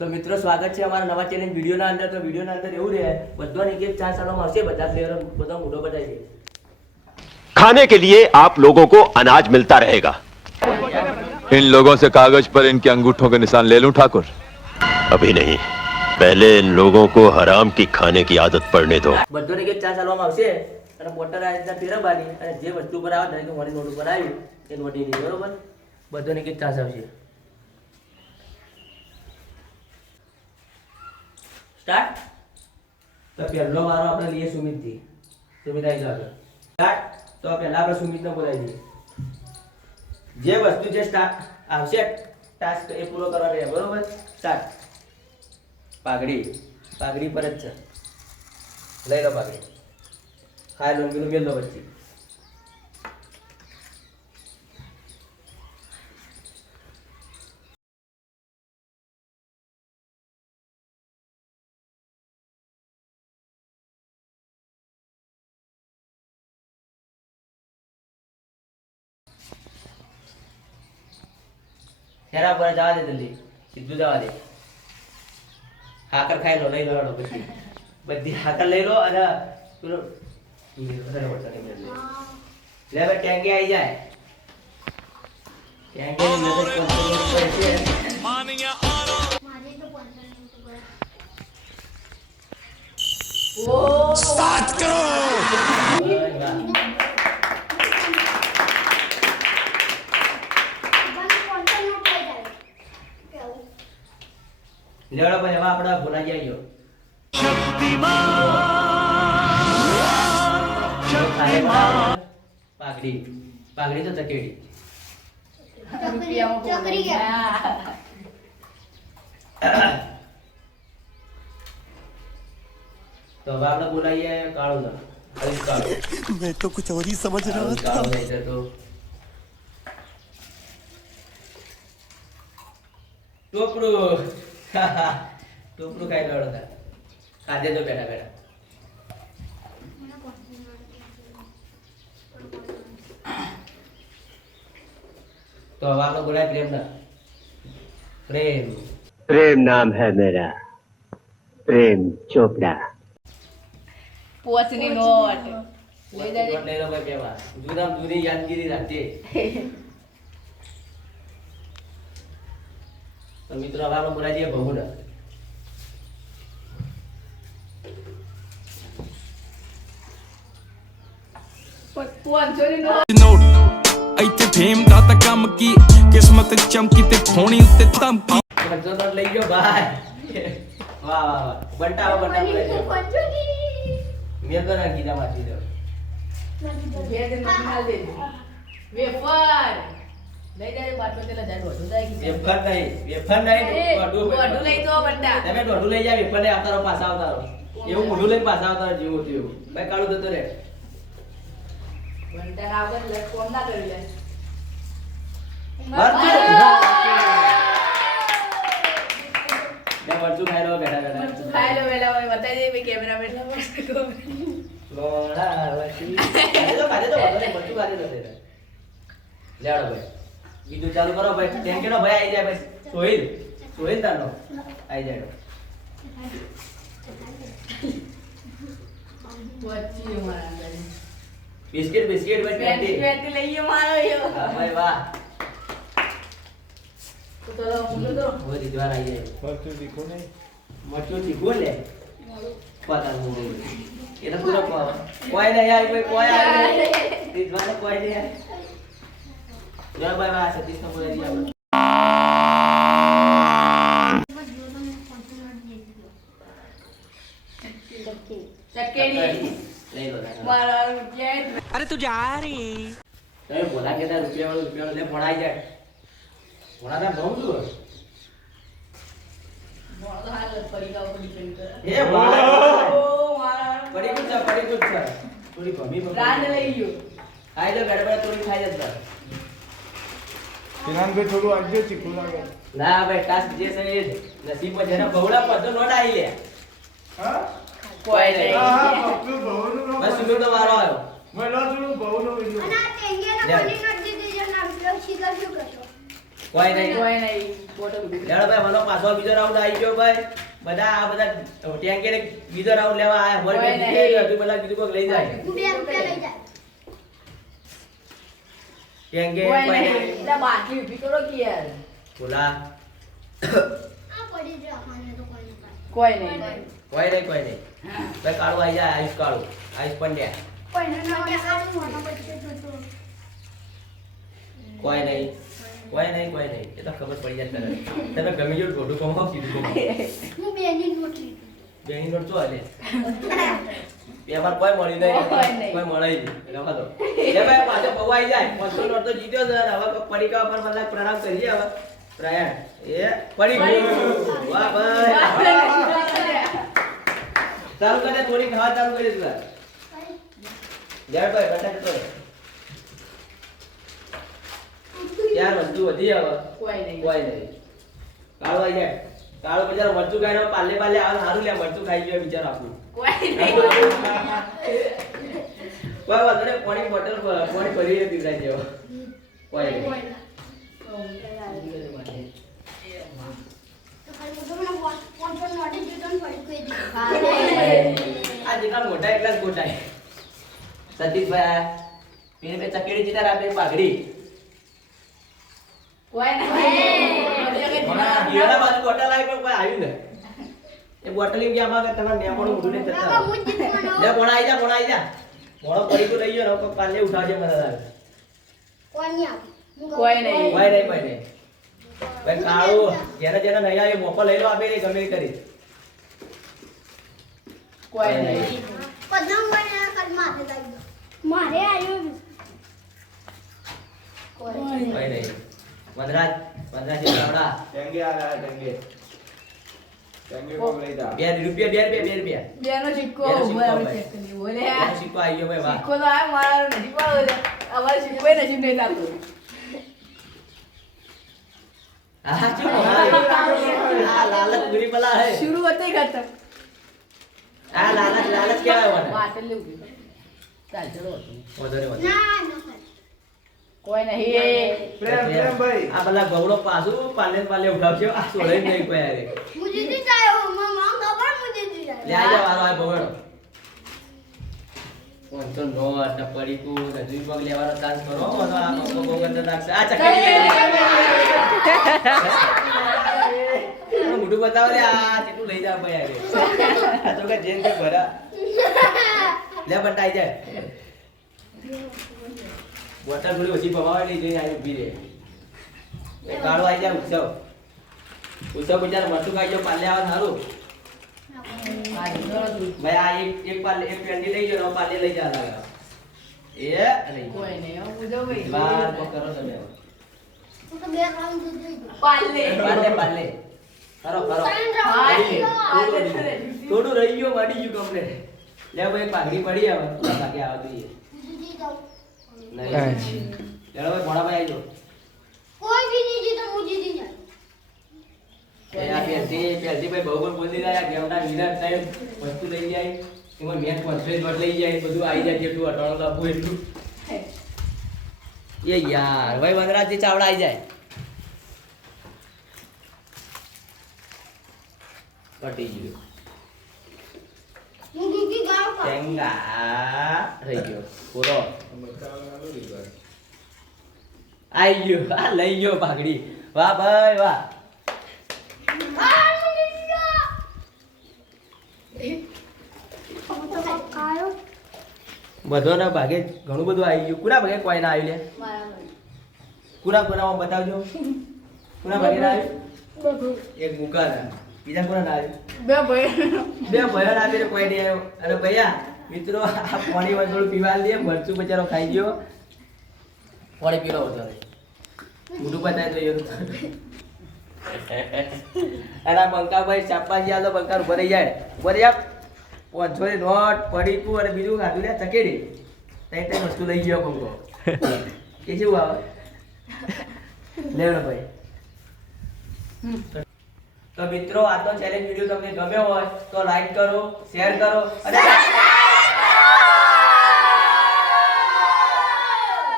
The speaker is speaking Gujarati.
तो मित्रों स्वागत है हमारा नवा चैलेंज वीडियो ना अंदर। तो वीडियो ना अंदर એવું રહે બધાને એક એક 4 સાલોમાં આવશે બધા પ્લેયર બધા મોઢો બતાવી खाने के लिए आप लोगों को अनाज मिलता रहेगा। इन लोगों से कागज पर इनके अंगूठों के निशान ले लूं ठाकुर? अभी नहीं, पहले इन लोगों को हराम की खाने की आदत पड़ने दो। બધાને એક 4 સાલોમાં આવશે અને બોટર આ રીતના ફેરવવાની અને જે વસ્તુ પર આવે કે મારી નોટ ઉપર આવી એ નોટ ની બરોબર બધાને એક 4 આવશે। સ્ટાર્ટ। તો પહેલો વારો આપણે લઈએ સુમિત થી। સુમિત આવી જાવ સ્ટાર્ટ। તો પહેલા આપણે સુમિત ને બોલાવી દઈએ જે વસ્તુ જે સ્ટાર્ટ આવશે ટાસ્ક એ પૂરો કરવા રહે બરોબર। સ્ટાર્ટ। પાઘડી પાઘડી પર જ છે લઈ લો પાઘડી ખાઈ લો બીનું મેલ લો વચ્ચે हेरा पर जवा दे जल्दी सीधू जवा दे हाकर खाई लो लई लो लो પછી બધી હાકર લઈ લો અને પેલો વધારે વળતા નહીં લે લે બે ટેંગે આવી જાય ટેંગે ની મદદ કોન્ફિડન્સ પર છે માનિયા આરો મારે તો 15 મિનિટ પર ઓ સ્ટાર્ટ કરો લેવડા પર એવા આપડા ભૂલા જાય શક્તિમાન પાઘડી પાઘડી તો ચકેડી ચકરી ગયા તો હવે આપણે બોલાઈએ કાળુ ના કાળુ मैं तो कुछ और ही समझ रहा था। કાળુ નહીં તો ટોપરું ટોપરું ખાઈ લેવડો તા ખાધે તો બેઠા બેઠા तो अब आप लोग बोला प्रेम ना प्रेम प्रेम नाम है मेरा, प्रेम चोपड़ा। પોચની નોટ લઈ ले જાજે लो भाई पेवा जूना जूनी यादगिरी रहती तो मित्रों अब आप लोग बोला दिए बहू ना પોચની નોટ ਨੋਟ ਇੱਥੇ ਫੇਮ ਦਾ ਤਾਂ ਕੰਮ ਕੀ ਕਿਸਮਤ ਚਮਕੀ ਤੇ ਫੋਣੀ ਉੱਤੇ ਧਮਕੀ पंचो नोट ले गयो भाई वाह वाह वाह बंटा ले गयो मैं तो ना कीधा माटी दो બે દિન મહિના દે વેફર લઈ જાજે બાટલો તેલા જાય દોઢું જાય કે वेफर नहीं દોઢું લઈ તો બંટા તમે દોઢું લઈ જા વેફર ને આવતા રહો પાછા આવતા રહો એવું મોઢું લઈને પાછા આવતા રહો જેવું થયું ભાઈ કાળું જતો રે બંટા આગળ લે કોણ ના કરી લે मरचू खाई लो बैठा बैठा ખાઈ લો વેલા હોય બતાઈ દે કેમેરા મેન લોણાવતી ખાધે તો મરચું ખાધે તો લેડો ભાઈ બીજું ચાલુ કરો ભાઈ ટેન્કેનો ભાઈ આવી જાય ભાઈ સોહિલ તાનો આવી જાય પોચી મારા બિસ્કિટ બિસ્કિટ ભાઈ ટેન્ટી પેટ લઈએ મારો યો હા ભાઈ વાહ તો મુલો તો वो दिदवार आई है मरचू तीखो ले पता नहीं ये तो पूरा कोई नहीं आई कोई आई दिदवार कोई नहीं आई जय भाई भाई सतीश को बोल दिया ચકેડી ले लो મારા રૂપિયા अरे तू जा रही તમે બોલા કે રૂપિયા લે ભણાઈ જાય ભણા ના બહુ દૂર મોળો હાલ પડી ગાવ પડી ડિપેન્ડ કરે એ ભાઈ ઓ મારા પડી કુછ થોડી ભમી બ્રાન્ડ લઈ ગયો ખાઈ લે બેઠા બેઠા થોડી ખાઈ જતા ભાઈ થોડું આજ્યો ચીકુ લાગે ના ભાઈ ટાસ્ક જે છે એ નસીબમાં જેને બહુડા બધો નોટ આવી લે હા કોઈ નહીં હા પપ્પુ બહુનું નો બસ સુમિત તો વારો આવ્યો મેલો તું બહુનું વિડિયો અને આ ટેંગિયાના લે. કોની નોટ દીધી છે ના ઉપયોગ શીખર શું કરશો કોઈ નહીં. કોઈ નહીં. બોટલ ઉડી ગઈ. લેવડો ભાઈ, મને પાછો બીજો રાઉન્ડ આવી ગયો ભાઈ. બધા આ બધા ટેન્કરે બીજો રાઉન્ડ લેવા આયા. મોરે કોઈ જીતી નહીં. ગયો, હજુ પેલા બીજું કોઈક લઈ જાય. ટેન્કે કોઈ કોઈ નહીં. નહીં. એટલે બાટલી ઊભી કરો કે યાર. બોલા. કોઈ નહીં. કોઈ નહીં, કોઈ નહીં. ભાઈ કાળું આવી જાય, આયુષ કાળું. આયુષ પંડ્યા. કોઈ નહીં. કોઈ નહીં, કોઈ નહીં. એ તો ખબર પડી જાય તરત. તમે ગમે જેવું ખોટું કમાવો, સીધું કમાવો. બેની નોટ તો હાલે. એમાં કોઈ મળ્યું નહીં. કોઈ નહીં. કોઈ મળે નહીં. રમવા દો. એ ભાઈ પાછો બહુ આવી જાય. 500 નોટ તો જીત્યો છે. અને હવે કોક પડીકા પર મને લાગે પ્રણામ કરીએ હવે. પ્રયાણ. એ પડી ગયું. વાહ ભાઈ. ચાલુ કરે, થોડી ખાવા ચાલુ કરી તું. જય ભાઈ, બટાકા તો. યાર વસ્તુ વધી હવે. કોઈ નહીં. કોઈ નહીં. કાળો આવી જાય. કાળો બજાર મરચું ખાઈને પાલે પાલે આવે સારું લે, મરચું ખાઈ ગયો બિચારો આપણું. કોઈ નહીં. કોઈ વાંધો નહીં, પાણી બોટલ પાણી ભરીને પીવડાવી દેવો. કોઈ નહીં. આ જેટલા મોટા એટલા જ ગોટાય. સતીશભાઈ પેલી બે ચકેડી જીતા રાતે પાઘડી. કોઈ નહીં. હીરાના બાજુ બોટલ આવી પણ કોઈ આવ્યું નહીં. એ બોટલ એમ ગયા માં તમારે નેમોનું ઊંધું નહીં થતા. લે પોણા આવી જા, પોણા આવી જા. પોણો પડી તો લઈ ગયો ને, કોઈ પાલે ઉઠાવજે મને લાગે. કોઈ નહીં. કોઈ નહીં, કોઈ નહીં. ભાઈ કાળું જેને જેને નહીં આવે મોકો લઈ લો, આપે ગમે એ કરી. કોઈ નહીં. મારે આવ્યું કોઈ નહીં. વનરાજ જે લાવડા. ટેંગે આ રહ્યા, ટેંગે. ટેંગે કોક લઈ જા. 2 રૂપિયા. બેનો સિક્કો બેનો સિક્કો ઉભો આપણે ભાઈ. ચેક કરી બોલે એનો સિક્કો આવી ગયો ભાઈ, વાહ. સિક્કો તો આ મારા નજીક વાળો છે અમારે સિક્કો નજીક નહીં થતો હા, ચૂપ. આ લાલચ બુરી બલા હે. શરૂ હતી કરતા આ લાલચ કહેવાય મને. બાટલ લેવું ચાલ ચલો વધો રે વધો. કોઈ નહીં. પ્રેમ ભાઈ. આ પેલા ગવડો પાછું પાલે ઉઠાવશે. આ સોળે જ નહીં કોઈ હારે. લે આ જા વારો આ ભવડો. 500 નોટ ને પડીકું ને જીવબગ લેવાનો ચાન્સ કરો. મને આ બહુ ગંદર લાગશે. આ ચકડી મોઢું બતાવો લે. આ કેટલું લઈ જા ભાઈ હારે. આ તો કે જેન કે ભરા. લે બંટાઈ જાય. બોટલ થોડી ઓછી પમાવે નહીં જઈને આવી ઊભી રહે. એ કાળો આવી જાય ઉત્સવ બિચારો મરચું ખાઈ જાવ પાલે આવે સારું. ભાઈ આ એક પાલે એક પેન્ડી લઈ જાવ, પાલે લઈ જા લાગે. એ નહીં. કોઈ નહીં હું જો ભાઈ બાર કો કરો તમે. પાલે પાલે. કરો. થોડું રહી ગયો, મળી ગયું કમ્પ્લેટ. લે ભાઈ પાઘડી પડી આવે. લાગે આવે જોઈએ. નહીં. ચાલો ભાઈ મોડા ભાઈ આવજો. એ આ પેલથી ભાઈ બહુ પણ બોલી રહ્યા. ગેમના વિરાટ સાહેબ વસ્તુ લઈ જાય. એમાં મેચ 500 નોટ લઈ જાય. બધું આવી જાય, જેટલું અટાણું લાવવું એટલું. એ યાર ભાઈ વનરાજજી ચાવડા આવી જાય. પટી ગયું. ટેંગા રહી ગયો પૂરો. આઈ ગયો. આ લઈ ગયો પાઘડી. વાહ ભાઈ વાહ. બધોના ભાગે ઘણું બધું આવી ગયું. કુના ભાગે કોઈ ના આવ્યું લે? કુના બતાવજો. કુના ભાગે ના આવ્યું? એક મુકાના. બીજા કોના ના આવ્યું? બે ભાઈ બે ભયન આપીને કોઈ નહીં આવ્યો. અને ભૈયા મિત્રો આ પાણી થોડું પીવા દે. મરચું બચારો ખાઈ ગયો. પાણી પીલો હતો મોઢું બતાવી તો અને આ બંકાભાઈ શાકભાજી આલો બંકાર ભરાઈ જાય. ભરી આપ 500 ની નોટ પડીકું અને બીજું ખાધું લે ચકેડી. તઈ વસ્તુ લઈ ગયો બંકો. એ જેવું આવે લેવડો ભાઈ. તો મિત્રો આજનો ચેલેન્જ વિડીયો તમને ગમ્યો હોય તો લાઈક કરો, શેર કરો અને